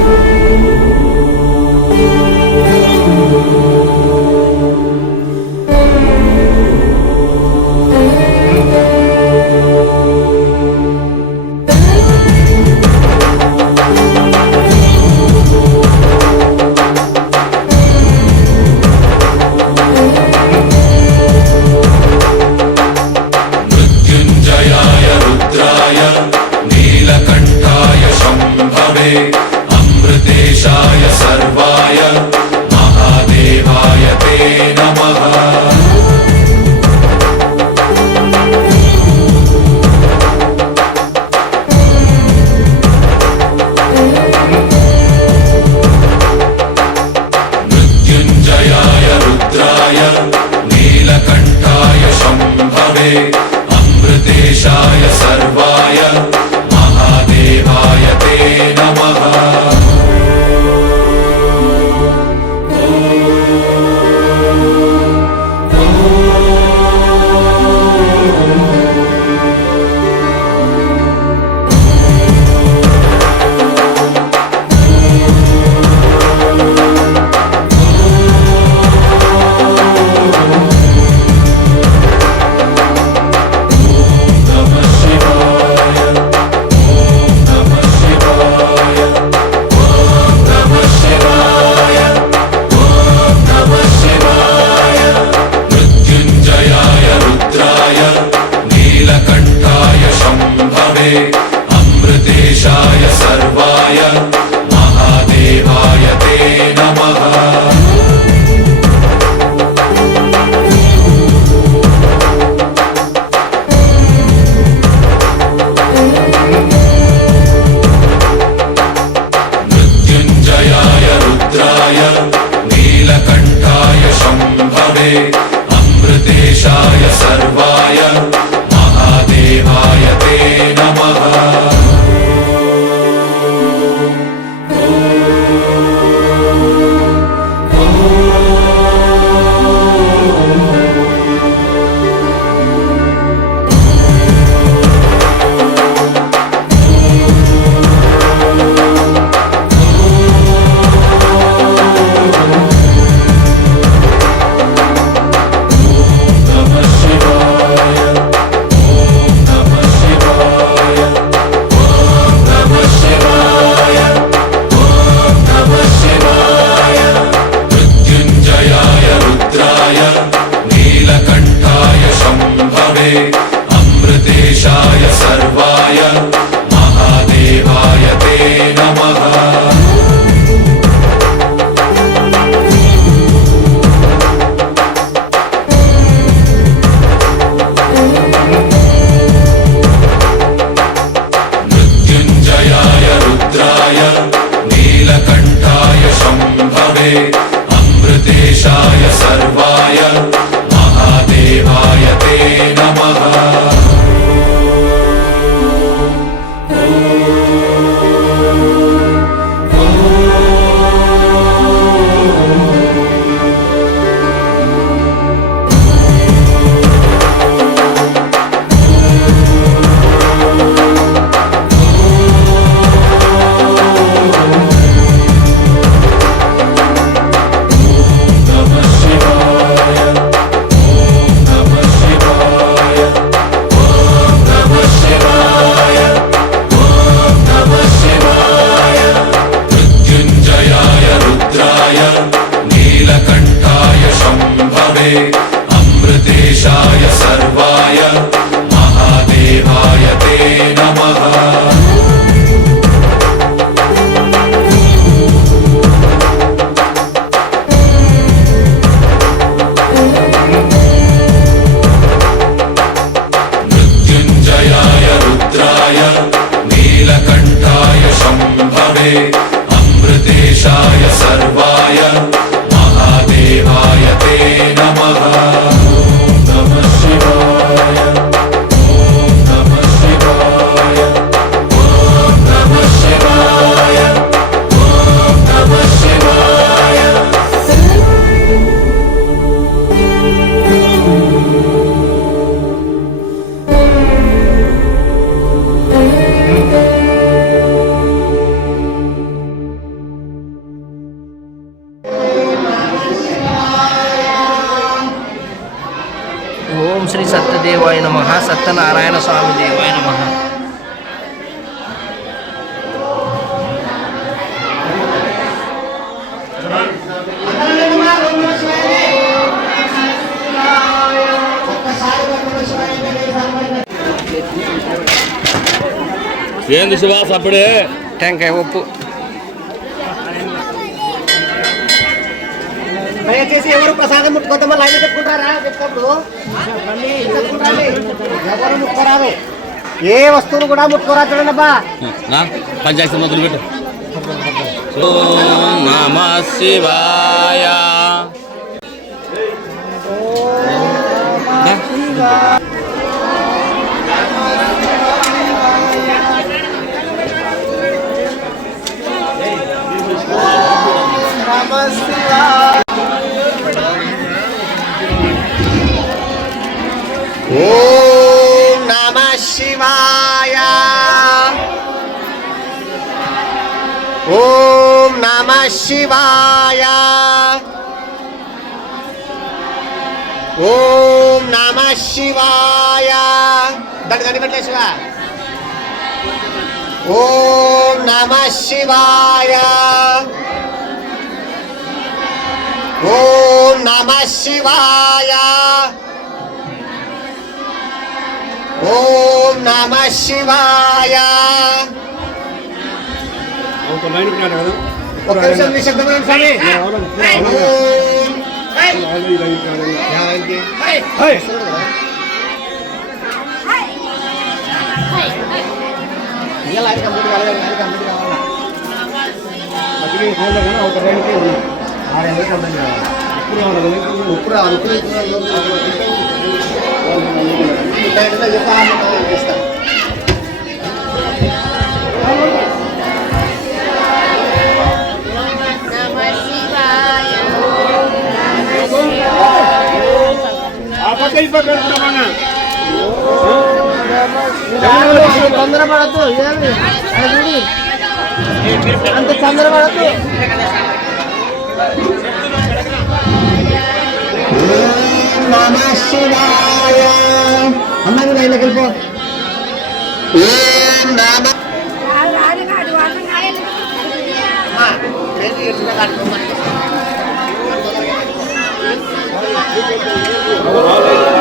you. सर्वाय ఏంది సుభాష్ అప్పుడే? టెంకాయ ఉప్పు. దయచేసి ఎవరు ప్రసాదం ముట్టుకోద్దామా లైన్ చెప్తాడు చెప్పుకుంటారండి. ఎవరు ముట్టుకోరాదు. ఏ వస్తువులు కూడా ముట్టుకోరా చూడండి అబ్బా. పంచాయతీ మొదలు పెట్టు. నమ శివాయ. ఓం శివాయ ఓం నమ శివాయ దాన్ని కనిపెట్టలే శివ ఓం నమ శివాయ ఓం నమ శివాయ ఓం నమ శివాయ ఒక లైన్ కదా? నిమిషం నిశ్శబ్దం ఉండండి స్వామి ఓం యానికి. ఇంకా లైన్ కంప్లీట్ కాలేదు లైన్ కంప్లీట్ కావాలా ఆరు ఎందుకు కంప్లీట్ కావాలి ఇప్పుడు రావాలి ఇప్పుడు చెప్తా తొందరపడద్దు అంత తొందరపడద్దు అన్నది లైన్లోకి వెళ్ళిపో. ఓం నమ అమ్మా,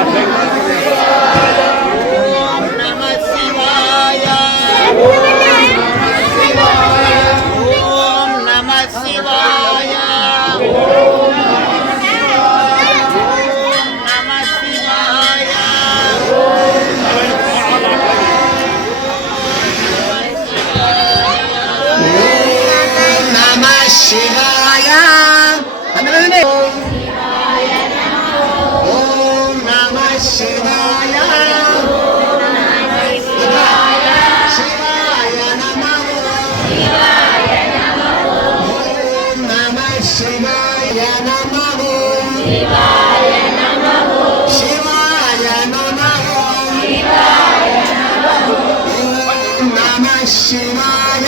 నమ శివాయ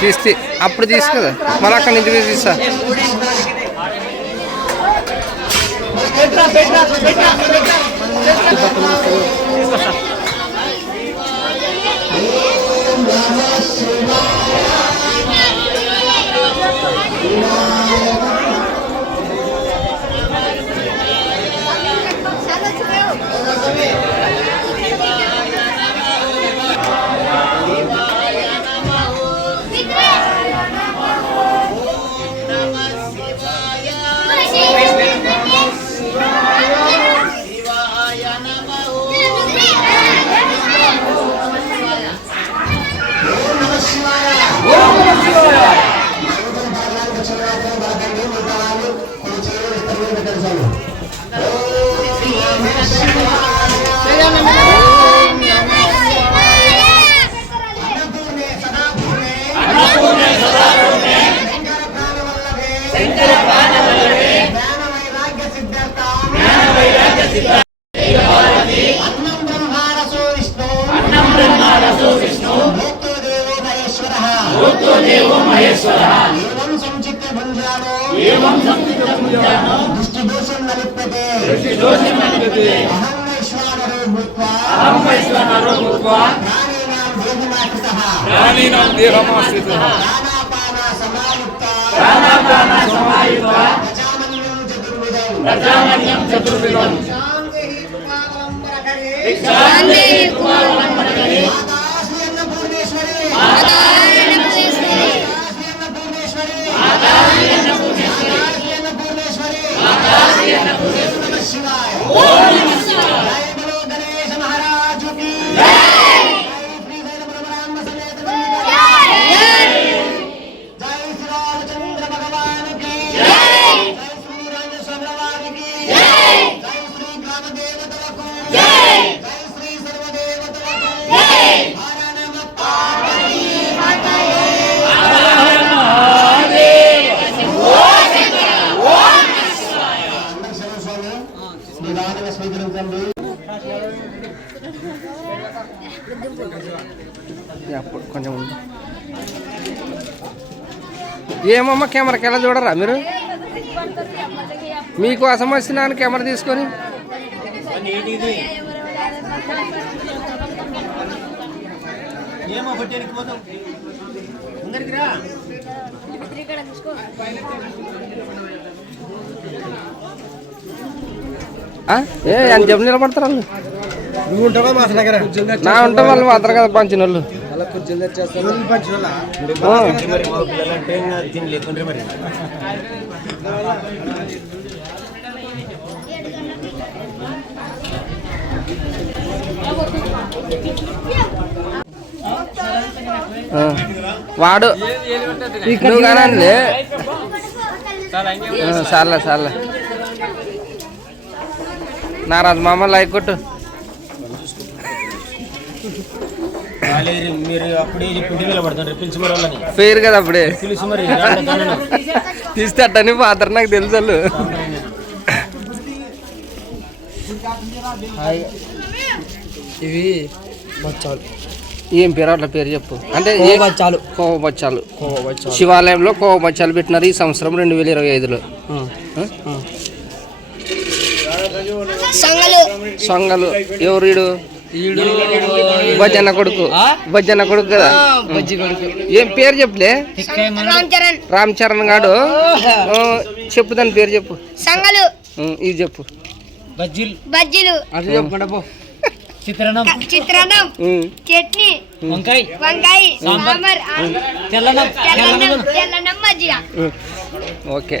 తీస్తే అప్పుడు తీసు కదా. మళ్ళీ అక్కడ నుంచి పోయి తీస్తా. జ్ఞాన Yeah. ప్రాణీనాం దేహమాశ్రితః ప్రజామన్యం చతుర్విధం. ప్రజామన్యం ఏమమ్మా కెమెరాకి ఎలా చూడరా మీరు? మీకోసం వచ్చినాను కెమెరా తీసుకొని? ఏ ఎంత చెప్పు నిలబడతారు వాళ్ళు. నువ్వు ఉంటావా మా నా ఉంటే వాళ్ళు మాత్రం కదా పంచిన వాళ్ళు వాడు. నువ్వు కానండి సార్లే సార్లే. నారాజు మామ లైక్ కొట్టు. మీరు అప్పుడే పిండి మీద పడుతుంది పిలిచి మరి వాళ్ళని. పేరు కదా అప్పుడే. పిలిచి మరి. తీస్తే అట్టని పాత్ర నాకు తెలుసు వాళ్ళు ఇవి బచ్చాలు. ఏం పేరు? అట్లా పేరు చెప్పు. అంటే ఏ- బచ్చాలు కోవ బచ్చాలు శివాలయంలో కోవ బచ్చాలు పెట్టినారు ఈ సంవత్సరం రెండు వేల ఇరవై ఐదులో. సొంగలు. ఎవరు వీడు? ఈడు భజన కొడుకు. భజన కొడుకు కదా? ఏం పేరు చెప్పులే? రామ్ చరణ్. రామ్ చరణ్ గాడు? చెప్పు దాని పేరు చెప్పు. సంగలు. ఇది చెప్పు. బజ్జీలు. బజ్జీలు. అటు చెప్పకుండా పో. చిత్రాన్నం. చిత్రాన్నం. ఉం. చట్నీ. వంకాయ. వంకాయ. సాంబార్. ఆ, తెల్లన్నం. తెల్లన్నం. తెల్లన్నం. మజ్జిగ. ఉం. ఓకే.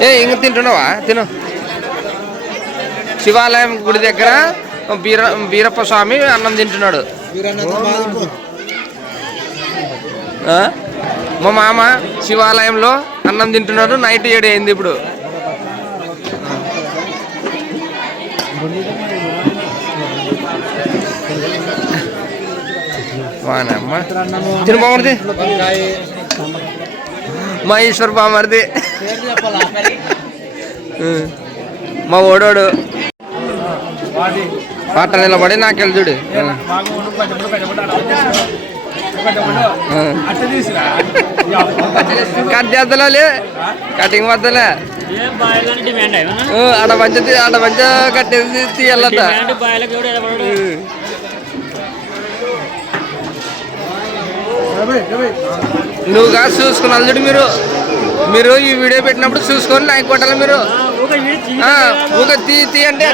ఏ ఇంక తింటున్నావా? తిను. శివాలయం గుడి దగ్గర బీర బీరప్ప స్వామి అన్నం తింటున్నాడు. ఆ? మా మామ శివాలయంలో అన్నం తింటున్నారు నైట్ ఏడు అయింది ఇప్పుడు. వానమ్మ. తిను బామర్ది మా ఈశ్వర్ బామర్ది ఉం. మా ఓడోడు. పాట నిలబడి నాకు చూడు. కట్ చేద్దలే కటింగ్ వద్దలే. ఆడ మంచి ఆడ మంచి కట్టేసి తీయాలట నువ్వు కాదు చూసుకుని అల్లుడు మీరు. మీరు ఈ వీడియో పెట్టినప్పుడు చూసుకొని లైక్ కొట్టాలి మీరు. ఆ, ఊక తీ తీ అంటే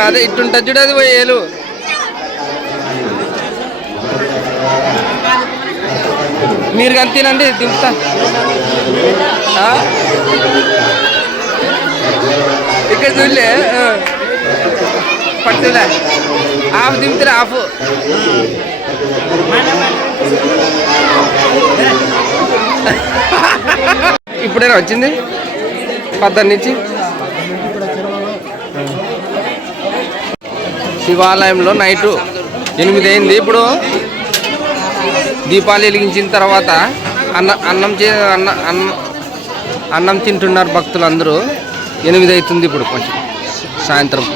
అది ఇట్టుంటుంది చూడు అది పోయి ఏలు. మీరు కానీ తినండి దింపుతా? ఇక్కడ చూడలే ఆ. పట్టుదా ఆఫ్ దింపుతారు ఆఫ్ ఇప్పుడేనా వచ్చింది? పద్దెనిమిది నుంచి శివాలయంలో నైటు ఎనిమిది అయింది ఇప్పుడు దీపాలు వెలిగించిన తర్వాత అన్న అన్నం చే అన్న అన్నం అన్నం తింటున్నారు భక్తులు అందరూ ఎనిమిది అవుతుంది ఇప్పుడు కొంచెం సాయంత్రం.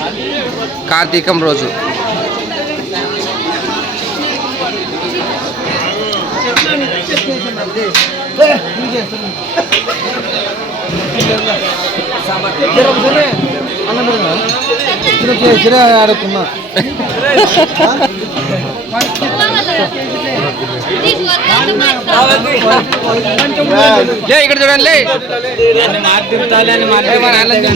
కార్తీకం రోజు. లే ఇక్కడ చూడండి లే. ఏ, మన అన్న